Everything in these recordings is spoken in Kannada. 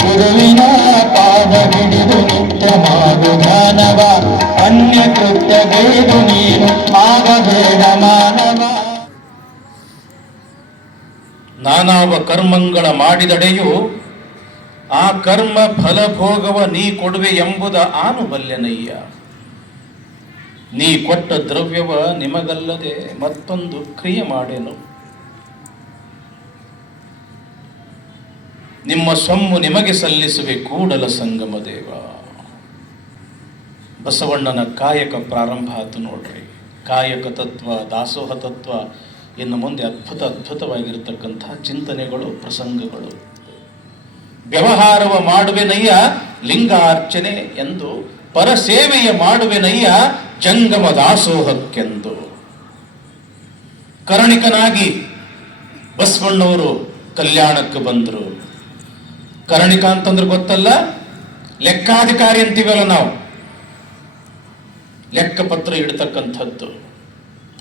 ಗುರುವಿನ ಪಾದ ಹಿಡಿದು ನಿತ್ಯ ಮಾಡು ಅನ್ಯ ಕೃತ್ಯಗೈದು ನೀನು ಆಗಬೇಡ ಮಾನವ. ನಾನಾವ ಕರ್ಮಂಗಳ ಮಾಡಿದಡೆಯು ಆ ಕರ್ಮ ಫಲಭೋಗವ ನೀ ಕೊಡುವೆ ಎಂಬುದ ಆನು ಬಲ್ಯನಯ್ಯ ನೀ ಕೊಟ್ಟ ದ್ರವ್ಯವ ನಿಮಗಲ್ಲದೆ ಮತ್ತೊಂದು ಕ್ರಿಯೆ ಮಾಡೇನು. ನಿಮ್ಮ ಸೊಮ್ಮು ನಿಮಗೆ ಸಲ್ಲಿಸುವೆ ಕೂಡಲ ಸಂಗಮ ದೇವ. ಬಸವಣ್ಣನ ಕಾಯಕ ಪ್ರಾರಂಭ ಆತು ನೋಡ್ರಿ. ಕಾಯಕ ತತ್ವ, ದಾಸೋಹ ತತ್ವ ಇನ್ನು ಮುಂದೆ ಅದ್ಭುತ ಅದ್ಭುತವಾಗಿರ್ತಕ್ಕಂಥ ಚಿಂತನೆಗಳು, ಪ್ರಸಂಗಗಳು. ವ್ಯವಹಾರವ ಮಾಡುವೆನಯ್ಯ ಲಿಂಗಾರ್ಚನೆ ಎಂದು ಪರಸೇವೆಯ ಮಾಡುವೆನಯ್ಯ ಜಂಗಮ ದಾಸೋಹಕ್ಕೆಂದು. ಕರಣಿಕನಾಗಿ ಬಸವಣ್ಣವರು ಕಲ್ಯಾಣಕ್ಕೆ ಬಂದರು. ಕರ್ಣಿಕ ಅಂತಂದ್ರೆ ಗೊತ್ತಲ್ಲ? ಲೆಕ್ಕಾಧಿಕಾರಿ ಅಂತೀವಲ್ಲ ನಾವು. ಲೆಕ್ಕ ಪತ್ರ ಇಡ್ತಕ್ಕಂಥದ್ದು.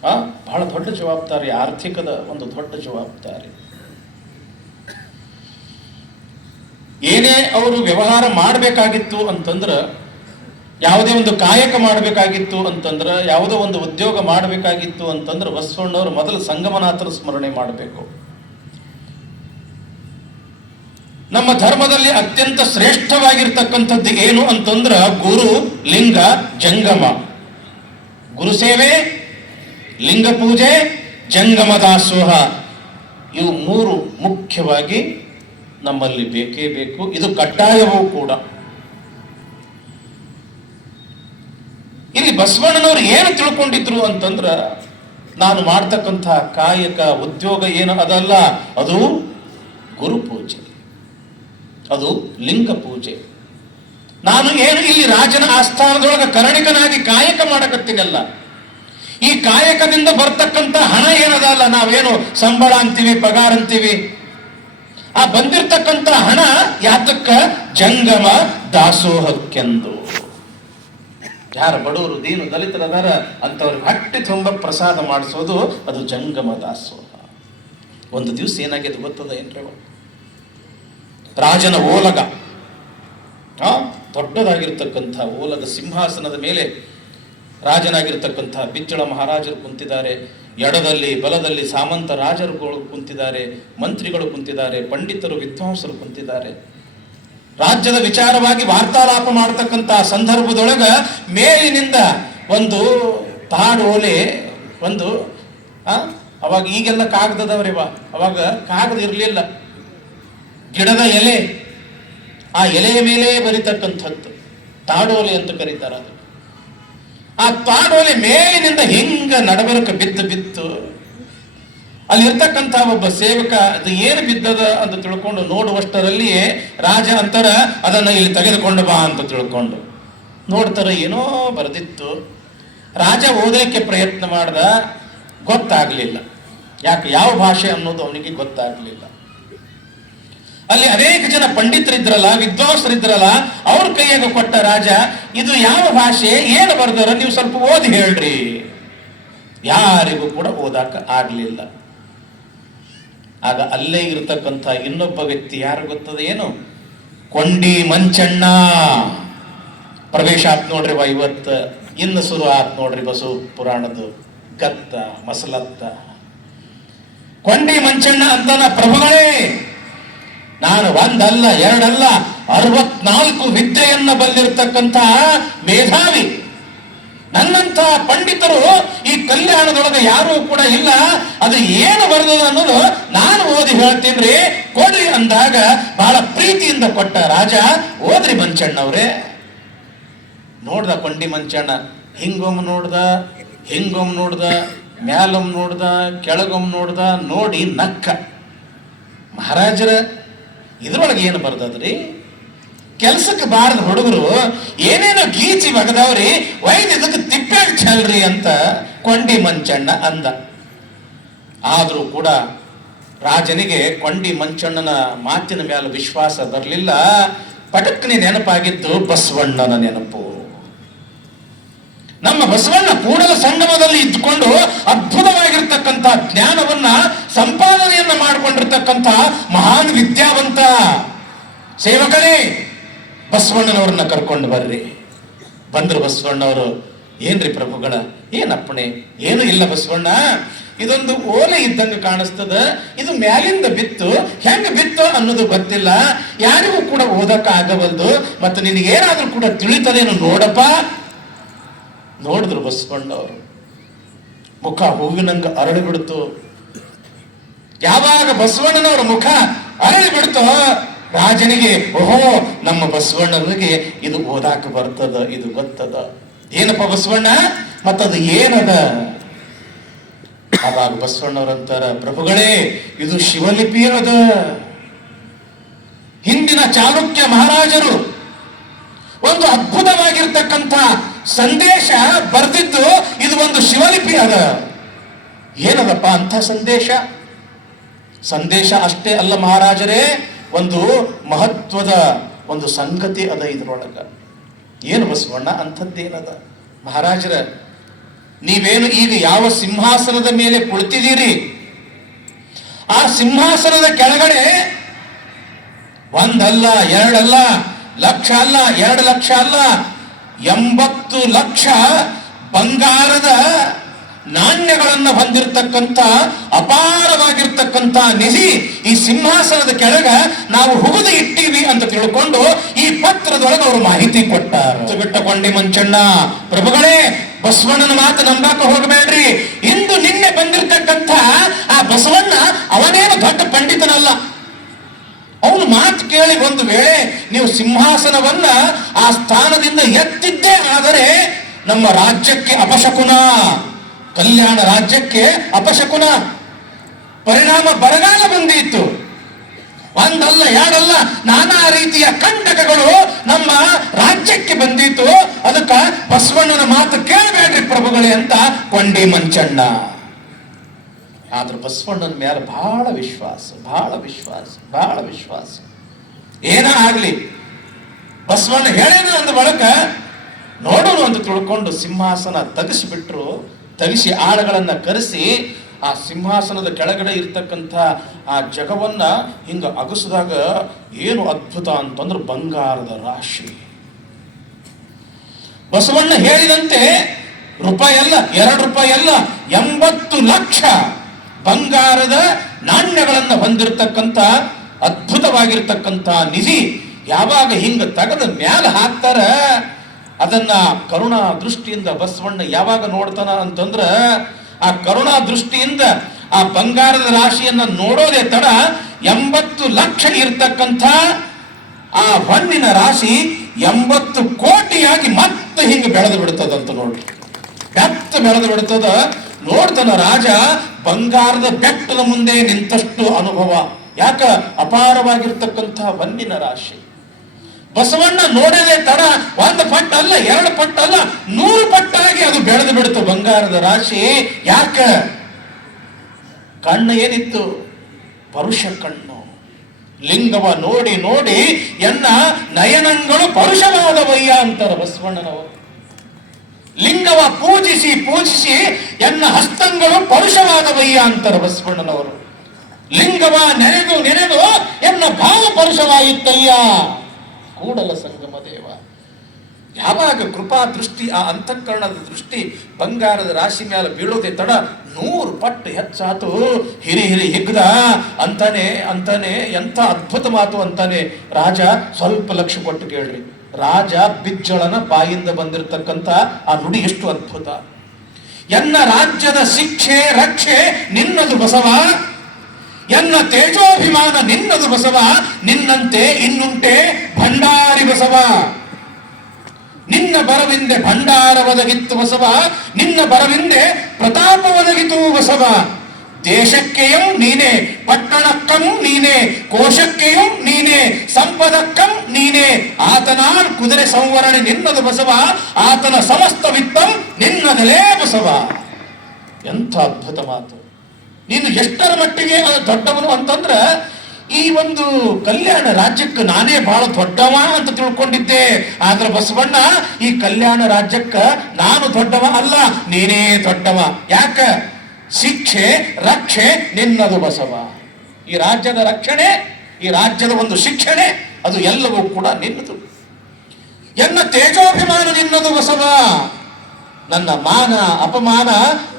ಆ, ಬಹಳ ದೊಡ್ಡ ಜವಾಬ್ದಾರಿ, ಆರ್ಥಿಕದ ಒಂದು ದೊಡ್ಡ ಜವಾಬ್ದಾರಿ. ಏನೇ ಅವರು ವ್ಯವಹಾರ ಮಾಡಬೇಕಾಗಿತ್ತು ಅಂತಂದ್ರೆ, ಯಾವುದೇ ಒಂದು ಕಾಯಕ ಮಾಡಬೇಕಾಗಿತ್ತು ಅಂತಂದ್ರ, ಯಾವುದೋ ಒಂದು ಉದ್ಯೋಗ ಮಾಡಬೇಕಾಗಿತ್ತು ಅಂತಂದ್ರೆ, ಬಸವಣ್ಣವರು ಮೊದಲು ಸಂಗಮನಾಥರ ಸ್ಮರಣೆ ಮಾಡಬೇಕು. ನಮ್ಮ ಧರ್ಮದಲ್ಲಿ ಅತ್ಯಂತ ಶ್ರೇಷ್ಠವಾಗಿರ್ತಕ್ಕಂಥದ್ದು ಏನು ಅಂತಂದ್ರೆ ಗುರು, ಲಿಂಗ, ಜಂಗಮ. ಗುರು ಸೇವೆ, ಲಿಂಗ ಪೂಜೆ, ಜಂಗಮ ದಾಸೋಹ. ಇವು ಮೂರು ಮುಖ್ಯವಾಗಿ ನಮ್ಮಲ್ಲಿ ಬೇಕೇ ಬೇಕು. ಇದು ಕಡ್ಡಾಯವೂ ಕೂಡ. ಇಲ್ಲಿ ಬಸವಣ್ಣನವರು ಏನು ತಿಳ್ಕೊಂಡಿದ್ರು ಅಂತಂದ್ರ ನಾನು ಮಾಡ್ತಕ್ಕಂಥ ಕಾಯಕ, ಉದ್ಯೋಗ ಏನು ಅದಲ್ಲ. ಅದು ಗುರು ಪೂಜೆ. ಅದು ಲಿಂಗ ಪೂಜೆ. ನಾನು ಏನು ಇಲ್ಲಿ ರಾಜನ ಆಸ್ಥಾನದೊಳಗೆ ಕರಣಿಕನಾಗಿ ಕಾಯಕ ಮಾಡಕತ್ತೀನಲ್ಲ. ಈ ಕಾಯಕದಿಂದ ಬರ್ತಕ್ಕಂತ ಹಣ ಏನದಲ್ಲ, ನಾವೇನು ಸಂಬಳ ಅಂತೀವಿ, ಪಗಾರ ಅಂತೀವಿ. ಆ ಬಂದಿರ್ತಕ್ಕಂಥ ಹಣ ಯಾತಕ್ಕ? ಜಂಗಮ ದಾಸೋಹಕ್ಕೆಂದು. ಯಾರು ಬಡವರು ದೀನು ದಲಿತರದಾರ ಅಂತವ್ರಿಗೆ ಹಟ್ಟಿ ತುಂಬ ಪ್ರಸಾದ ಮಾಡಿಸೋದು ಅದು ಜಂಗಮ ದಾಸೋಹ. ಒಂದು ದಿವಸ ಏನಾಗಿದೆ ಗೊತ್ತದ ಏನ್ರಿ ಅವ? ರಾಜನ ಓಲಗ. ದೊಡ್ಡದಾಗಿರ್ತಕ್ಕಂಥ ಓಲಗ ಸಿಂಹಾಸನದ ಮೇಲೆ ರಾಜನಾಗಿರ್ತಕ್ಕಂಥ ಬಿಚ್ಚಳ ಮಹಾರಾಜರು ಕುಂತಿದ್ದಾರೆ. ಎಡದಲ್ಲಿ, ಬಲದಲ್ಲಿ ಸಾಮಂತ ರಾಜರುಗಳು ಕುಂತಿದ್ದಾರೆ. ಮಂತ್ರಿಗಳು ಕುಂತಿದ್ದಾರೆ. ಪಂಡಿತರು, ವಿದ್ವಾಂಸರು ಕುಂತಿದ್ದಾರೆ. ರಾಜ್ಯದ ವಿಚಾರವಾಗಿ ವಾರ್ತಾಲಾಪ ಮಾಡತಕ್ಕಂಥ ಸಂದರ್ಭದೊಳಗ ಮೇಲಿನಿಂದ ಒಂದು ತಾಡು ಓಲೆ, ಒಂದು ಅವಾಗ ಈಗೆಲ್ಲ ಕಾಗದದವರಿವ ಅವಾಗ ಕಾಗದ ಇರಲಿಲ್ಲ. ಗಿಡದ ಎಲೆ. ಆ ಎಲೆಯ ಮೇಲೆ ಬರಿತಕ್ಕಂಥದ್ದು. ತಾಡೋಲೆ ಅಂತ ಕರೀತಾರೆ ಅದು. ಆ ತಾಡೋಲೆ ಮೇಲಿನಿಂದ ಹೆಂಗ ನಡಬರಕ ಬಿದ್ದು ಬಿತ್ತು. ಅಲ್ಲಿರ್ತಕ್ಕಂಥ ಒಬ್ಬ ಸೇವಕ, ಅದು ಏನು ಬಿದ್ದದ ಅಂತ ತಿಳ್ಕೊಂಡು ನೋಡುವಷ್ಟರಲ್ಲಿಯೇ ರಾಜ ಅಂತರ, ಅದನ್ನು ಇಲ್ಲಿ ತೆಗೆದುಕೊಂಡು ಬಾ ಅಂತ ತಿಳ್ಕೊಂಡು. ನೋಡ್ತಾರ ಏನೋ ಬರೆದಿತ್ತು. ರಾಜ ಓದಲಿಕ್ಕೆ ಪ್ರಯತ್ನ ಮಾಡ್ದ, ಗೊತ್ತಾಗ್ಲಿಲ್ಲ. ಯಾಕೆ, ಯಾವ ಭಾಷೆ ಅನ್ನೋದು ಅವನಿಗೆ ಗೊತ್ತಾಗ್ಲಿಲ್ಲ. ಅಲ್ಲಿ ಅನೇಕ ಜನ ಪಂಡಿತರಿದ್ರಲ್ಲ, ವಿದ್ವಾಂಸರಿದ್ರಲ್ಲ, ಅವ್ರ ಕೈಯಾಗ ಕೊಟ್ಟ ರಾಜ, ಇದು ಯಾವ ಭಾಷೆ, ಏನು ಬರ್ದಾರ ನೀವು ಸ್ವಲ್ಪ ಓದಿ ಹೇಳ್ರಿ. ಯಾರಿಗೂ ಕೂಡ ಓದಾಕ ಆಗ್ಲಿಲ್ಲ. ಆಗ ಅಲ್ಲೇ ಇರತಕ್ಕಂಥ ಇನ್ನೊಬ್ಬ ವ್ಯಕ್ತಿ ಯಾರು ಗೊತ್ತದ ಏನು? ಕೊಂಡಿ ಮಂಚಣ್ಣ. ಪ್ರವೇಶ ಆತ್ ನೋಡ್ರಿ ವ ಇವತ್ತ. ಇನ್ನು ಶುರು ಆತ್ ನೋಡ್ರಿ ಬಸು ಪುರಾಣದ್ದು. ಗತ್ತ, ಮಸಲತ್ತ. ಕೊಂಡಿ ಮಂಚಣ್ಣ ಅಂತನ ಪ್ರಭುಗಳೇ. ನಾನು ಒಂದಲ್ಲ, ಎರಡಲ್ಲ, ಅರವತ್ನಾಲ್ಕು ವಿದ್ಯೆಯನ್ನ ಬಲ್ಲಿರ್ತಕ್ಕಂಥ ಮೇಧಾವಿ. ನನ್ನಂತ ಪಂಡಿತರು ಈ ಕಲ್ಯಾಣದೊಳಗೆ ಯಾರೂ ಕೂಡ ಇಲ್ಲ. ಅದು ಏನು ಬರೆದ ಅನ್ನೋದು ನಾನು ಓದಿ ಹೇಳ್ತೀನಿ ಕೊಡ್ರಿ ಅಂದಾಗ ಬಹಳ ಪ್ರೀತಿಯಿಂದ ಕೊಟ್ಟ ರಾಜ, ಓದ್ರಿ ಮಂಚಣ್ಣವ್ರೆ. ನೋಡ್ದ ಪಂಡಿ ಮಂಚಣ್ಣ, ಹಿಂಗೊಮ್ಮೆ ನೋಡ್ದ ಹಿಂಗೊಮ್ಮೆ ನೋಡ್ದ, ಮ್ಯಾಲೊಮ್ಮ ನೋಡ್ದ, ಕೆಳಗೊಮ್ಮೆ ನೋಡ್ದ, ನೋಡಿ ನಕ್ಕ. ಮಹಾರಾಜರ ಇದ್ರೊಳಗೆ ಏನು ಬರ್ತದ್ರಿ? ಕೆಲ್ಸಕ್ಕೆ ಬಾರದ ಹುಡುಗರು ಏನೇನೋ ಗೀಚಿ ಬಗದವ್ರಿ ವೈದ್ಯ ಇದಕ್ಕೆ ತಿಪ್ಪೆ ಚಲ್ರಿ ಅಂತ ಕೊಂಡಿ ಮಂಚಣ್ಣ ಅಂದ. ಆದರೂ ಕೂಡ ರಾಜನಿಗೆ ಕೊಂಡಿ ಮಂಚಣ್ಣನ ಮಾತಿನ ಮೇಲೆ ವಿಶ್ವಾಸ ಬರಲಿಲ್ಲ. ಪಟಕ್ನೆ ನೆನಪಾಗಿದ್ದು ಬಸವಣ್ಣನ ನೆನಪು. ನಮ್ಮ ಬಸವಣ್ಣ ಕೂಡಲ ಸಂಗಮದಲ್ಲಿ ಇದ್ದುಕೊಂಡು ಅದ್ಭುತವಾಗಿರ್ತಕ್ಕಂಥ ಜ್ಞಾನವನ್ನ ಸಂಪಾದನೆಯನ್ನ ಆಗಿರ್ತಕ್ಕಂಥ ಮಹಾನ್ ವಿದ್ಯಾವಂತ. ಸೇವಕರೇ, ಬಸವಣ್ಣನವ್ರನ್ನ ಕರ್ಕೊಂಡು ಬರ್ರಿ. ಬಂದ್ರು ಬಸವಣ್ಣವರು, ಏನ್ರಿ ಪ್ರಭುಗಳ, ಏನಪ್ಪಣೆ? ಏನು ಇಲ್ಲ ಬಸವಣ್ಣ. ಇದೊಂದು ಓಲೆ ಇದ್ದಂಗೆ ಕಾಣಿಸ್ತದ. ಇದು ಮ್ಯಾಲಿಂದ ಬಿತ್ತು. ಹೆಂಗ ಬಿತ್ತು ಅನ್ನೋದು ಗೊತ್ತಿಲ್ಲ. ಯಾರಿಗೂ ಕೂಡ ಓದಕ್ಕ ಆಗಬಲ್ದು ಮತ್ತು ನಿನಗೇನಾದ್ರೂ ಕೂಡ ತಿಳಿತದೇನು ನೋಡಪ್ಪ? ನೋಡಿದ್ರು ಬಸವಣ್ಣವರು ಮುಖ ಹೂವಿನಂಗೆ ಅರಳಿ ಬಿಡ್ತು. ಯಾವಾಗ ಬಸವಣ್ಣನವರ ಮುಖ ಅರಳಿ ಬಿಡ್ತೋ, ರಾಜನಿಗೆ, ಓಹೋ, ನಮ್ಮ ಬಸವಣ್ಣನಿಗೆ ಇದು ಓದಾಕ ಬರ್ತದ, ಇದು ಗೊತ್ತದ. ಏನಪ್ಪ ಬಸವಣ್ಣ? ಮತ್ತದು ಏನದ? ಅವಾಗ ಬಸವಣ್ಣವರಂತಾರ, ಪ್ರಭುಗಳೇ, ಇದು ಶಿವಲಿಪಿ ಅದ ಹಿಂದಿನ ಚಾಲುಕ್ಯ ಮಹಾರಾಜರು ಒಂದು ಅದ್ಭುತವಾಗಿರ್ತಕ್ಕಂಥ ಸಂದೇಶ ಬರೆದಿದ್ದು ಇದು ಒಂದು ಶಿವಲಿಪಿ ಅದ. ಏನದಪ್ಪ ಅಂಥ ಸಂದೇಶ? ಸಂದೇಶ ಅಷ್ಟೇ ಅಲ್ಲ ಮಹಾರಾಜರೇ, ಒಂದು ಮಹತ್ವದ ಒಂದು ಸಂಗತಿ ಅದ ಇದರೊಳಗ. ಏನು ಬಸವಣ್ಣ, ಅಂಥದ್ದೇನದ? ಮಹಾರಾಜರ, ನೀವೇನು ಈಗ ಯಾವ ಸಿಂಹಾಸನದ ಮೇಲೆ ಕುಳಿತಿದ್ದೀರಿ? ಆ ಸಿಂಹಾಸನದ ಕೆಳಗಡೆ ಒಂದಲ್ಲ, ಎರಡಲ್ಲ, ಲಕ್ಷ ಅಲ್ಲ, ಎರಡು ಲಕ್ಷ ಅಲ್ಲ ಎಂಬತ್ತು ಲಕ್ಷ ಬಂಗಾರದ ನಾಣ್ಯಗಳನ್ನು ಹೊಂದಿರತಕ್ಕಂಥ, ಅಪಾರವಾಗಿರ್ತಕ್ಕಂಥ ನಿಧಿ ಈ ಸಿಂಹಾಸನದ ಕೆಳಗ ನಾವು ಹುಗಿದು ಇಟ್ಟೀವಿ ಅಂತ ತಿಳ್ಕೊಂಡು ಈ ಪತ್ರದೊಳಗೆ ಅವರು ಮಾಹಿತಿ ಕೊಟ್ಟು ಕೊಂಡಿ ಮಂಚಣ್ಣ ಪ್ರಭುಗಳೇ, ಬಸವಣ್ಣನ ಮಾತು ನಂಬಾಕ ಹೋಗಬೇಡ್ರಿ. ಇಂದು ನಿನ್ನೆ ಬಂದಿರತಕ್ಕಂಥ ಆ ಬಸವಣ್ಣ ಅವನೇನು ದೊಡ್ಡ ಪಂಡಿತನಲ್ಲ ಅವನು ಕೇಳಿ ಒಂದು ವೇಳೆ ನೀವು ಸಿಂಹಾಸನವನ್ನ ಆ ಸ್ಥಾನದಿಂದ ಎತ್ತಿದ್ದೇ ಆದರೆ ನಮ್ಮ ರಾಜ್ಯಕ್ಕೆ ಅಪಶಕುನ, ಕಲ್ಯಾಣ ರಾಜ್ಯಕ್ಕೆ ಅಪಶಕುನ. ಪರಿಣಾಮ ಬರಗಾಲ ಬಂದಿತ್ತು. ಒಂದಲ್ಲ, ಎರಡಲ್ಲ, ನಾನಾ ರೀತಿಯ ಕಂಟಕಗಳು ನಮ್ಮ ರಾಜ್ಯಕ್ಕೆ ಬಂದಿತ್ತು. ಅದಕ್ಕ ಬಸವಣ್ಣನ ಮಾತು ಕೇಳಬೇಡ್ರಿ ಪ್ರಭುಗಳೇ ಅಂತ ಕೊಂಡಿ ಮಂಚಣ್ಣ. ಆದ್ರೆ ಬಸವಣ್ಣನ ಮೇಲೆ ಬಹಳ ವಿಶ್ವಾಸ ಬಹಳ ವಿಶ್ವಾಸ ಬಹಳ ವಿಶ್ವಾಸ. ಏನ ಆಗ್ಲಿ. ಬಸವಣ್ಣ ಹೇಳಿದ್ರು ಅಂದ ಬಳಕ ನೋಡೋಣ ಅಂತ ತಿಳ್ಕೊಂಡು ಸಿಂಹಾಸನ ತಗಸಿಬಿಟ್ರು, ತಗಿಸಿ ಆಳುಗಳನ್ನು ಕರೆಸಿ ಆ ಸಿಂಹಾಸನದ ಕೆಳಗಡೆ ಇರ್ತಕ್ಕಂಥ ಆ ಜಗವನ್ನ ಹಿಂಗ ಅಗಸಿದಾಗ ಏನು ಅದ್ಭುತ ಅಂತಂದ್ರೆ ಬಂಗಾರದ ರಾಶಿ. ಬಸವಣ್ಣ ಹೇಳಿದಂತೆ ರೂಪಾಯಿ ಅಲ್ಲ, ಎರಡು ರೂಪಾಯಿ ಅಲ್ಲ, ಎಂಬತ್ತು ಲಕ್ಷ ಬಂಗಾರದ ನಾಣ್ಯಗಳನ್ನು ಹೊಂದಿರತಕ್ಕಂತ ಅದ್ಭುತವಾಗಿರ್ತಕ್ಕಂತ ನಿಧಿ ಯಾವಾಗ ಹಿಂಗ ತಗದ ಮ್ಯಾಲ ಹಾಕ್ತಾರ, ಅದನ್ನ ಕರುಣಾ ದೃಷ್ಟಿಯಿಂದ ಬಸವಣ್ಣ ಯಾವಾಗ ನೋಡ್ತಾನ ಅಂತಂದ್ರ, ಆ ಕರುಣಾ ದೃಷ್ಟಿಯಿಂದ ಆ ಬಂಗಾರದ ರಾಶಿಯನ್ನ ನೋಡೋದೇ ತಡ, ಎಂಬತ್ತು ಲಕ್ಷ ಇರ್ತಕ್ಕಂಥ ಆ ಹಣ್ಣಿನ ರಾಶಿ ಎಂಬತ್ತು ಕೋಟಿಯಾಗಿ ಮತ್ತೆ ಹಿಂಗೆ ಬೆಳೆದು ಬಿಡ್ತದಂತ ನೋಡ್ರಿ. ಬೆತ್ತ ಬೆಳೆದು ಬಿಡ್ತದ. ನೋಡ್ತಾನ ರಾಜ ಬಂಗಾರದ ಬೆಟ್ಟದ ಮುಂದೆ ನಿಂತಷ್ಟು ಅನುಭವ. ಯಾಕ ಅಪಾರವಾಗಿರ್ತಕ್ಕಂಥ ಹೊನ್ನಿನ ರಾಶಿ? ಬಸವಣ್ಣ ನೋಡದೆ ತಡ, ಒಂದು ಪಟ್ಟ ಅಲ್ಲ, ಎರಡು ಪಟ್ಟ ಅಲ್ಲ, ನೂರು ಪಟ್ಟಾಗಿ ಅದು ಬೆಳೆದು ಬಿಡ್ತು ಬಂಗಾರದ ರಾಶಿ. ಯಾಕ? ಕಣ್ಣು ಏನಿತ್ತು? ಪರುಷ ಕಣ್ಣು. ಲಿಂಗವ ನೋಡಿ ನೋಡಿ ಎನ್ನ ನಯನಗಳು ಪರುಷವಾದವಯ್ಯ ಅಂತಾರ ಬಸವಣ್ಣನವರು. ಲಿಂಗವ ಪೂಜಿಸಿ ಪೂಜಿಸಿ ಎನ್ನ ಹಸ್ತಂಗಳು ಪರುಷವಾದವಯ್ಯ ಅಂತಾರ ಬಸವಣ್ಣನವರು. ಲಿಂಗವ ನೆನೆದು ನೆನೆದು ಎನ್ನ ಭಾವ ಪರುಷವಾಯಿತಯ್ಯ ಕೂಡಲ ಸಂಗಮ ದೇವ. ಯಾವಾಗ ಕೃಪಾ ದೃಷ್ಟಿ, ಆ ಅಂತಃಕರಣದ ದೃಷ್ಟಿ ಬಂಗಾರದ ರಾಶಿ ಮೇಲೆ ಬೀಳೋದೇ ತಡ ನೂರು ಪಟ್ಟು ಹೆಚ್ಚಾತು. ಹಿರಿ ಹಿರಿ ಹಿಗ್ದ, ಅಂತಾನೆ ಅಂತಾನೆ, ಎಂಥ ಅದ್ಭುತ ಮಾತು ಅಂತಾನೆ. ರಾಜ, ಸ್ವಲ್ಪ ಲಕ್ಷ ಕೊಟ್ಟು ಕೇಳ್ರಿ. ರಾಜ ಬಿಜ್ಜಳನ ಬಾಯಿಂದ ಬಂದಿರತಕ್ಕಂತ ಆ ನುಡಿ ಎಷ್ಟು ಅದ್ಭುತ. ಎನ್ನ ರಾಜ್ಯದ ಶಿಕ್ಷೆ, ರಕ್ಷೆ ನಿನ್ನದು ಬಸವ. ಎನ್ನ ತೇಜೋಭಿಮಾನ ನಿನ್ನದು ಬಸವ, ನಿನ್ನಂತೆ ಇನ್ನುಂಟೆ ಭಂಡಾರಿ ಬಸವ. ನಿನ್ನ ಬರವಿಂದೆ ಭಂಡಾರ ಒದಗಿತ್ತು ಬಸವ, ನಿನ್ನ ಬರವಿಂದೆ ಪ್ರತಾಪ ಒದಗಿತು ಬಸವ. ದೇಶಕ್ಕೆಯೂ ನೀನೆ, ಪಟ್ಟಣಕ್ಕಂ ನೀನೆ, ಕೋಶಕ್ಕೆಯೂ ನೀನೆ, ಸಂಪದಕ್ಕಂ ನೀನೆ. ಆತನ ಕುದುರೆ ಸಂವರಣೆ ನಿನ್ನದು ಬಸವ, ಆತನ ಸಮಸ್ತ ವಿತ್ತಂ ನಿನ್ನದಲೇ ಬಸವ. ಎಂಥ ಅದ್ಭುತ ಮಾತು. ನೀನು ಎಷ್ಟರ ಮಟ್ಟಿಗೆ ದೊಡ್ಡವನು ಅಂತಂದ್ರೆ, ಈ ಒಂದು ಕಲ್ಯಾಣ ರಾಜ್ಯಕ್ಕೆ ನಾನೇ ಬಹಳ ದೊಡ್ಡವ ಅಂತ ತಿಳ್ಕೊಂಡಿದ್ದೆ. ಆದ್ರೆ ಬಸವಣ್ಣ, ಈ ಕಲ್ಯಾಣ ರಾಜ್ಯಕ್ಕ ನಾನು ದೊಡ್ಡವ ಅಲ್ಲ, ನೀನೇ ದೊಡ್ಡವ. ಯಾಕ? ಶಿಕ್ಷೆ, ರಕ್ಷೆ ನಿನ್ನದು ಬಸವ. ಈ ರಾಜ್ಯದ ರಕ್ಷಣೆ, ಈ ರಾಜ್ಯದ ಒಂದು ಶಿಕ್ಷಣೆ, ಅದು ಎಲ್ಲವೂ ಕೂಡ ನಿನ್ನದು. ಎನ್ನ ತೇಜೋಭಿಮಾನ ನಿನ್ನದು ಬಸವ. ನನ್ನ ಮಾನ, ಅಪಮಾನ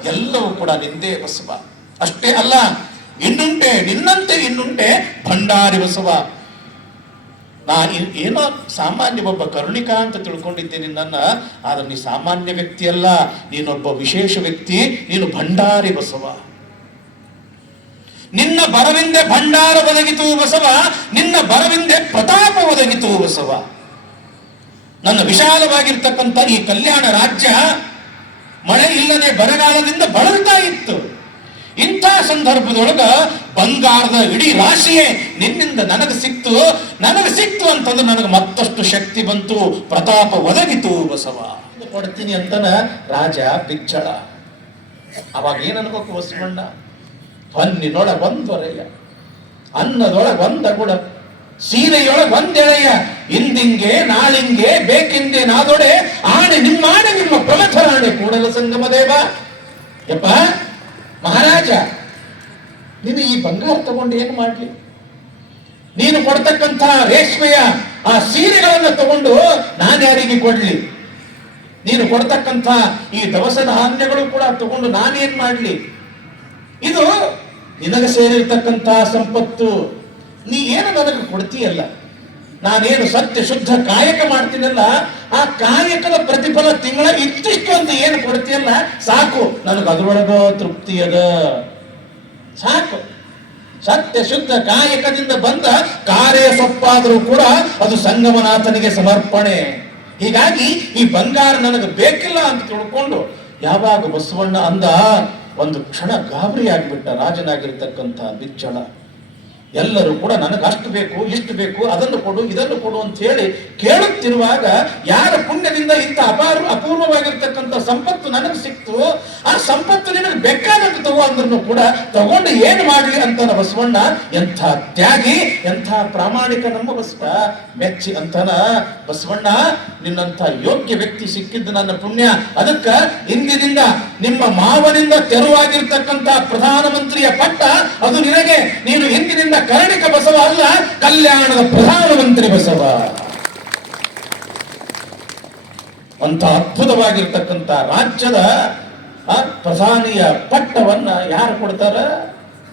ಎಲ್ಲವೂ ಕೂಡ ನಿಂದೇ ಬಸವ. ಅಷ್ಟೇ ಅಲ್ಲ, ಇನ್ನುಂಟೆ, ನಿನ್ನಂತೆ ಇನ್ನುಂಟೆ ಭಂಡಾರಿ ಬಸವ. ನಾ ಏನೋ ಸಾಮಾನ್ಯ ಒಬ್ಬ ಕರುಣಿಕ ಅಂತ ತಿಳ್ಕೊಂಡಿದ್ದೆ ನಿನ್ನನ್ನ ಆದ್ರೆ ನೀ ಸಾಮಾನ್ಯ ವ್ಯಕ್ತಿ ಅಲ್ಲ ನೀನೊಬ್ಬ ವಿಶೇಷ ವ್ಯಕ್ತಿ, ನೀನು ಭಂಡಾರಿ ಬಸವ. ನಿನ್ನ ಬರವಿಂದೆ ಭಂಡಾರ ಒದಗಿತು ಬಸವ, ನಿನ್ನ ಬರವಿಂದೆ ಪ್ರತಾಪ ಒದಗಿತು ಬಸವ. ನನ್ನ ವಿಶಾಲವಾಗಿರ್ತಕ್ಕಂಥ ಈ ಕಲ್ಯಾಣ ರಾಜ್ಯ ಮಳೆ ಇಲ್ಲದೆ ಬರಗಾಲದಿಂದ ಬಳಲ್ತಾ ಇತ್ತು. ಇಂಥ ಸಂದರ್ಭದೊಳಗ ಬಂಗಾರದ ಇಡೀ ರಾಶಿಯೇ ನಿನ್ನಿಂದ ನನಗೆ ಸಿಕ್ತು. ನನಗೆ ಸಿಕ್ತು ಅಂತಂದ್ರೆ ನನಗೆ ಮತ್ತಷ್ಟು ಶಕ್ತಿ ಬಂತು. ಪ್ರತಾಪ ಒದಗಿತು ಬಸವ. ಕೊಡ್ತೀನಿ ಅಂತನ ರಾಜ ಬಿಚ್ಚಳ ಅವಾಗ ಏನನ್ಬೇಕು ಬಸವಣ್ಣ? ಹೊನ್ನಿನೊಳಗ ಒಂದೊರೆಯ ಅನ್ನದೊಳಗ ಒಂದ ಕೂಡ ಸೀರೆಯೊಳಗೆ ಒಂದೆಳೆಯ ಇಂದಿಂಗೆ ನಾಳಿಂಗೆ ಬೇಕಿಂದೆ ನಾದೊಡೆ, ಆಣೆ ನಿಮ್ಮಾಣೆ ನಿಮ್ಮ ಪ್ರಮಥರಾಣೆ ಕೂಡಲ ಸಂಗಮ ದೇವ ಯಪ್ಪ ಮಹಾರಾಜ, ನೀನು ಈ ಬಂಗಾರ ತಗೊಂಡು ಏನು ಮಾಡಲಿ? ನೀನು ಕೊಡ್ತಕ್ಕಂಥ ರೇಷ್ಮೆಯ ಆ ಸೀರೆಗಳನ್ನು ತಗೊಂಡು ನಾನು ಯಾರಿಗೆ ಕೊಡ್ಲಿ? ನೀನು ಕೊಡ್ತಕ್ಕಂಥ ಈ ದವಸ ಧಾನ್ಯಗಳು ಕೂಡ ತಗೊಂಡು ನಾನೇನ್ ಮಾಡ್ಲಿ? ಇದು ನಿನಗೆ ಸೇರಿರ್ತಕ್ಕಂಥ ಸಂಪತ್ತು. ನೀ ಏನು ನನಗೆ ಕೊಡ್ತೀಯಲ್ಲ? ನಾನೇನು ಸತ್ಯ ಶುದ್ಧ ಕಾಯಕ ಮಾಡ್ತೀನಲ್ಲ? ಆ ಕಾಯಕದ ಪ್ರತಿಫಲ ತಿಂಗಳ ಇತ್ತಿಷ್ಟು ಅಂತ ಏನು ಕೊಡ್ತೀಯಲ್ಲ ಸಾಕು. ನನಗೆ ಅದರೊಳಗ ತೃಪ್ತಿ ಅದ. ಸಾಕು. ಸತ್ಯ ಶುದ್ಧ ಕಾಯಕದಿಂದ ಬಂದ ಕಾರ್ಯ ಸೊಪ್ಪಾದರೂ ಕೂಡ ಅದು ಸಂಗಮನಾಥನಿಗೆ ಸಮರ್ಪಣೆ. ಹೀಗಾಗಿ ಈ ಬಂಗಾರ ನನಗೆ ಬೇಕಿಲ್ಲ ಅಂತ ತಿಳ್ಕೊಂಡು ಯಾವಾಗ ಬಸವಣ್ಣ ಅಂದ, ಒಂದು ಕ್ಷಣ ಗಾಬರಿ ಆಗಿಬಿಟ್ಟ ರಾಜನಾಗಿರ್ತಕ್ಕಂಥ ಬಿಚ್ಚಳ. ಎಲ್ಲರೂ ಕೂಡ ನನಗೆ ಅಷ್ಟು ಬೇಕು, ಇಷ್ಟು ಬೇಕು, ಅದನ್ನು ಕೊಡು, ಇದನ್ನು ಕೊಡು ಅಂತ ಹೇಳಿ ಕೇಳುತ್ತಿರುವಾಗ ಯಾರ ಪುಣ್ಯದಿಂದ ಇಂಥ ಅಪಾರ, ಅಪೂರ್ವವಾಗಿರ್ತಕ್ಕಂಥ ಸಂಪತ್ತು ನನಗೆ ಸಿಕ್ತು, ಆ ಸಂಪತ್ತು ನಿನಗೆ ಬೇಕಾದಂತ ತಗೋ ಅಂದ್ರೂ ಕೂಡ ತಗೊಂಡು ಏನು ಮಾಡಿ ಅಂತ ಬಸವಣ್ಣ? ಎಂಥ ತ್ಯಾಗಿ, ಎಂಥ ಪ್ರಾಮಾಣಿಕ ನಮ್ಮ ಬಸವ ಮೆಚ್ಚಿ ಅಂತನ ಬಸವಣ್ಣ, ನಿನ್ನಂಥ ಯೋಗ್ಯ ವ್ಯಕ್ತಿ ಸಿಕ್ಕಿದ್ದು ನನ್ನ ಪುಣ್ಯ. ಅದಕ್ಕ ಇಂದಿನಿಂದ ನಿಮ್ಮ ಮಾವನಿಂದ ತೆರವಾಗಿರ್ತಕ್ಕಂಥ ಪ್ರಧಾನಮಂತ್ರಿಯ ಪಟ್ಟ, ಅದು ನಿನಗೆ, ನೀನು ಹಿಂದಿನಿಂದ ಕರ್ಣಿಕ ಬಸವ ಅಲ್ಲ, ಕಲ್ಯಾಣದ ಪ್ರಧಾನಮಂತ್ರಿ ಬಸವ. ಅಂತ ಅದ್ಭುತವಾಗಿರ್ತಕ್ಕಂಥ ರಾಜ್ಯದ ಪ್ರಧಾನಿಯ ಪಟ್ಟವನ್ನ ಯಾರು ಕೊಡ್ತಾರ?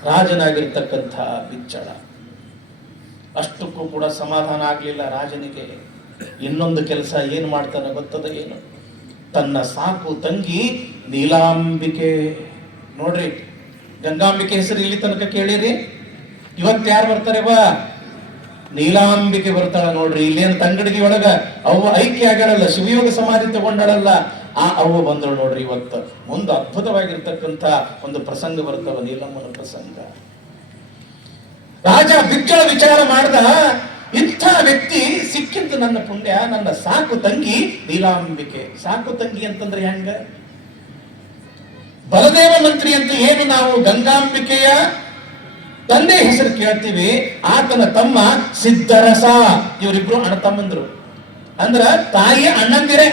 ರಾಜನಾಗಿರ್ತಕ್ಕಂಥ ಬಿಚ್ಚಳ. ಅಷ್ಟಕ್ಕೂ ಕೂಡ ಸಮಾಧಾನ ಆಗಲಿಲ್ಲ ರಾಜನಿಗೆ. ಇನ್ನೊಂದು ಕೆಲಸ ಏನು ಮಾಡ್ತಾನೆ ಗೊತ್ತದ ಏನು? ತನ್ನ ಸಾಕು ತಂಗಿ ನೀಲಾಂಬಿಕೆ. ನೋಡ್ರಿ, ಗಂಗಾಂಬಿಕೆ ಹೆಸರು ಇಲ್ಲಿ ತನಕ ಕೇಳಿರಿ. ಇವತ್ತು ಯಾರು ಬರ್ತಾರೆ ಬಾ? ನೀಲಾಂಬಿಕೆ ಬರ್ತಾಳ ನೋಡ್ರಿ. ಇಲ್ಲೇನು ತಂಗಡಿಗೆ ಒಳಗ ಅವು ಐಕ್ಯ ಆಗ್ಯಾಳಲ್ಲ ಶಿವಯೋಗ ಸಮಾಧಿ ತಗೊಂಡಳಲ್ಲ. ಆ ಅವ್ವ ಬಂದಳು ನೋಡ್ರಿ ಇವತ್ತು. ಮುಂದೆ ಅದ್ಭುತವಾಗಿರ್ತಕ್ಕಂಥ ಒಂದು ಪ್ರಸಂಗ ಬರ್ತವ ನೀಲಮ್ಮನ ಪ್ರಸಂಗ. ರಾಜ ಬಿಚ್ಚಳ ವಿಚಾರ ಮಾಡ್ದ ಇಂಥ ವ್ಯಕ್ತಿ ಸಿಕ್ಕಿದ್ದು ನನ್ನ ಪುಣ್ಯ, ನನ್ನ ಸಾಕು ತಂಗಿ ನೀಲಾಂಬಿಕೆ ಸಾಕು ತಂಗಿ ಅಂತಂದ್ರೆ ಹೆಂಗ? ಬಲದೇವ ಮಂತ್ರಿ ಅಂತ ಏನು ನಾವು ಗಂಗಾಂಬಿಕೆಯ ತಂದೆ ಹೆಸರು ಕೇಳ್ತೀವಿ, ಆತನ ತಮ್ಮ ಸಿದ್ಧರಸ. ಇವರಿಬ್ರು ಅಣ್ಣ ತಮ್ಮಂದ್ರು. ಅಂದ್ರ ತಾಯಿಯ ಅಣ್ಣಂದಿರೇ,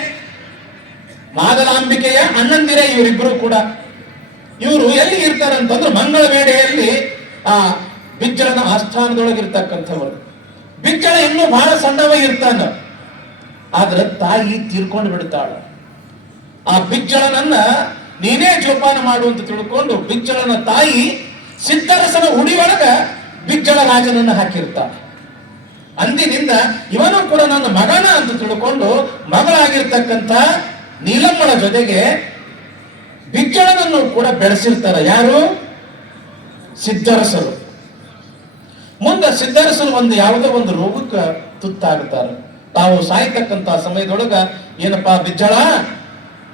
ಮಾದಲಾಂಬಿಕೆಯ ಅಣ್ಣಂದಿರೇ ಇವರಿಬ್ರು ಕೂಡ. ಇವರು ಎಲ್ಲಿ ಇರ್ತಾರೆ ಅಂತಂದ್ರೆ ಮಂಗಳ ವೇಳೆಯಲ್ಲಿ ಆ ವಿಜ್ರನ ಆಸ್ಥಾನದೊಳಗಿರ್ತಕ್ಕಂಥವರು. ಬಿಜ್ಜಳ ಇನ್ನೂ ಬಹಳ ಸಣ್ಣವ ಇರ್ತಾನ. ಆದ್ರೆ ತಾಯಿ ತೀರ್ಕೊಂಡು ಬಿಡ್ತಾಳ ಆ ಬಿಚ್ಚಳನನ್ನ ನೀನೇ ಜೋಪಾನ ಮಾಡು ಅಂತ ತಿಳ್ಕೊಂಡು ಬಿಚ್ಚಳನ ತಾಯಿ ಸಿದ್ಧರಸನ ಹುಡಿಯೊಳಗ ಬಿಚ್ಚಳ ರಾಜನನ್ನ ಹಾಕಿರ್ತಾಳ. ಅಂದಿನಿಂದ ಇವನು ಕೂಡ ನನ್ನ ಮಗನ ಅಂತ ತಿಳ್ಕೊಂಡು ಮಗಳಾಗಿರ್ತಕ್ಕಂಥ ನೀಲಮ್ಮಳ ಜೊತೆಗೆ ಬಿಚ್ಚಳನನ್ನು ಕೂಡ ಬೆಳೆಸಿರ್ತಾರ. ಯಾರು? ಸಿದ್ಧರಸರು. ಮುಂದೆ ಸಿದ್ಧರಿಸಲು ಒಂದು ಯಾವುದೋ ಒಂದು ರೋಗಕ್ಕೆ ತುತ್ತಾಗುತ್ತಾರೆ. ತಾವು ಸಾಯ್ತಕ್ಕಂತ ಸಮಯದೊಳಗ, ಏನಪ್ಪಾ ಬಿಜ್ಜಳ,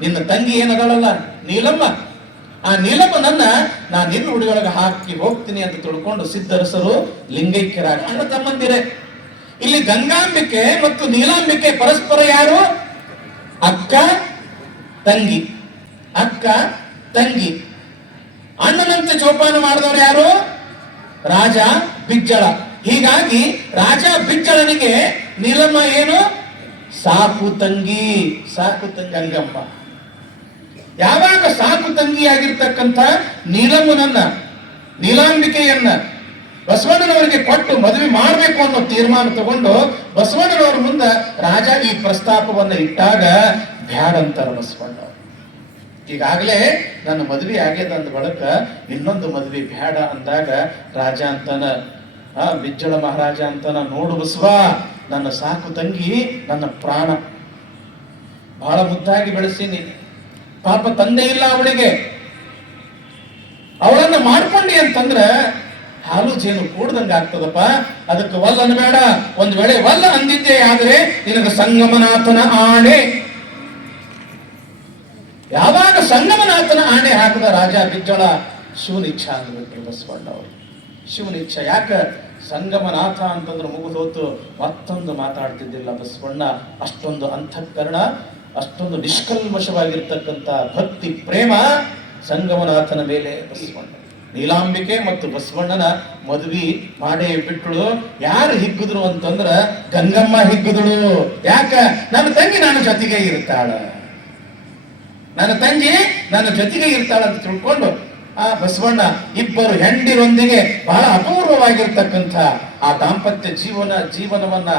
ನಿನ್ನ ತಂಗಿ ಏನದಳಲ್ಲ? ನೀಲಮ್ಮ, ಆ ನೀಲಮ್ಮನನ್ನ ನಾನು ನಿನ್ನ ಹುಡುಗೊಳಗೆ ಹಾಕಿ ಹೋಗ್ತೀನಿ ಅಂತ ತಿಳ್ಕೊಂಡು ಸಿದ್ಧರಸರು ಲಿಂಗೈಕ್ಯರಾಗ ಅಣ್ಣ ತಮ್ಮಂದಿರೇ. ಇಲ್ಲಿ ಗಂಗಾಂಬಿಕೆ ಮತ್ತು ನೀಲಾಂಬಿಕೆ ಪರಸ್ಪರ ಯಾರು? ಅಕ್ಕ, ತಂಗಿ. ಅಕ್ಕ, ತಂಗಿ. ಅಣ್ಣನಂತೆ ಜೋಪಾನ ಮಾಡಿದವರು ಯಾರು? ರಾಜ ಬಿಜ್ಜಳ ಹೀಗಾಗಿ ರಾಜ ಬಿಜ್ಜಳನಿಗೆ ನೀಲಮ್ಮ ಏನು? ಸಾಕು ತಂಗಿ ಸಾಕು ತಂಗಿ ಅಂಗಮ್ಮ ಯಾವಾಗ ಸಾಕು ತಂಗಿಯಾಗಿರ್ತಕ್ಕಂಥ ನೀಲಮ್ಮನನ್ನ, ನೀಲಾಂಬಿಕೆಯನ್ನ ಬಸವಣ್ಣನವರಿಗೆ ಕೊಟ್ಟು ಮದುವೆ ಮಾಡಬೇಕು ಅನ್ನೋ ತೀರ್ಮಾನ ತಗೊಂಡು ಬಸವಣ್ಣನವರ ಮುಂದೆ ರಾಜ ಈ ಪ್ರಸ್ತಾಪವನ್ನು ಇಟ್ಟಾಗ ಬ್ಯಾಡ ಅಂತಾರ ಬಸವಣ್ಣ. ಈಗಾಗಲೇ ನನ್ನ ಮದುವೆ ಆಗ್ಯದ ಅಂದ ಬಳಕ ಇನ್ನೊಂದು ಮದುವೆ ಬ್ಯಾಡ ಅಂದಾಗ ರಾಜ ಅಂತಾನ ಆ ಬಿಜ್ಜಳ ಮಹಾರಾಜ ಅಂತಾನ ನೋಡು ಬಸವ, ನನ್ನ ಸಾಕು ತಂಗಿ, ನನ್ನ ಪ್ರಾಣ. ಬಹಳ ಮುದ್ದಾಗಿ ಬೆಳೆಸೀನಿ. ಪಾಪ ತಂದೆ ಇಲ್ಲ ಅವಳಿಗೆ. ಅವಳನ್ನ ಮಾಡ್ಕೊಂಡಿ ಅಂತಂದ್ರೆ ಹಾಲು ಜೇನು ಕೂಡ್ದಂಗ ಆಗ್ತದಪ್ಪ. ಅದಕ್ಕೆ ವಲ್ಲ ಅನ್ಬೇಡ ಒಂದ್ ವೇಳೆ ವಲ್ಲ ಅಂದಿದ್ದೆ ಆದ್ರೆ ನಿನಗೆ ಸಂಗಮನಾಥನ ಆಣೆ. ಯಾವಾಗ ಸಂಗಮನಾಥನ ಆಣೆ ಹಾಕಿದ ರಾಜ ಬಿಜ್ಜಳ ಶಿವನಿಚ್ಛಾ ಅಂದ್ಬಿಟ್ರು ಬಸವಣ್ಣ ಅವರು ಇಚ್ಛೆ ಯಾಕ? ಸಂಗಮನಾಥ ಅಂತಂದ್ರೆ ಮುಗಿದೋತು ಮತ್ತೊಂದು ಮಾತಾಡ್ತಿದ್ದಿಲ್ಲ ಬಸವಣ್ಣ. ಅಷ್ಟೊಂದು ಅಂತಃಕರಣ, ಅಷ್ಟೊಂದು ನಿಷ್ಕಲ್ಮಶವಾಗಿರ್ತಕ್ಕಂಥ ಭಕ್ತಿ, ಪ್ರೇಮ ಸಂಗಮನಾಥನ ಮೇಲೆ ಬಸವಣ್ಣ. ನೀಲಾಂಬಿಕೆ ಮತ್ತು ಬಸವಣ್ಣನ ಮದುವೆ ಮಾಡೇ ಬಿಟ್ಟಳು ಯಾರು ಹಿಗ್ಗಿದ್ರು ಅಂತಂದ್ರ ಗಂಗಮ್ಮ ಹಿಗ್ಗಿದಳು. ಯಾಕ? ನನ್ನ ತಂಗಿ ನನ್ನ ಜೊತೆಗೆ ಇರ್ತಾಳ. ನನ್ನ ತಂಗಿ ನನ್ನ ಜೊತೆಗೆ ಇರ್ತಾಳ ಅಂತ ತಿಳ್ಕೊಂಡು ಆ ಬಸವಣ್ಣ ಇಬ್ಬರು ಹೆಂಡಿರೊಂದಿಗೆ ಬಹಳ ಅಪೂರ್ವವಾಗಿರ್ತಕ್ಕಂಥ ಆ ದಾಂಪತ್ಯ ಜೀವನ ಜೀವನವನ್ನ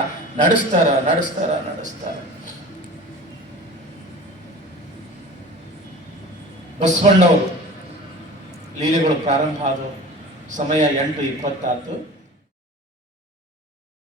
ನಡೆಸ್ತಾರ ನಡೆಸ್ತಾರ ನಡೆಸ್ತಾರ. ಬಸವಣ್ಣವರು ಲೀಲೆಗಳು ಪ್ರಾರಂಭ ಆದವು. ಸಮಯ ಎಂಟು ಇಪ್ಪತ್ತಾತು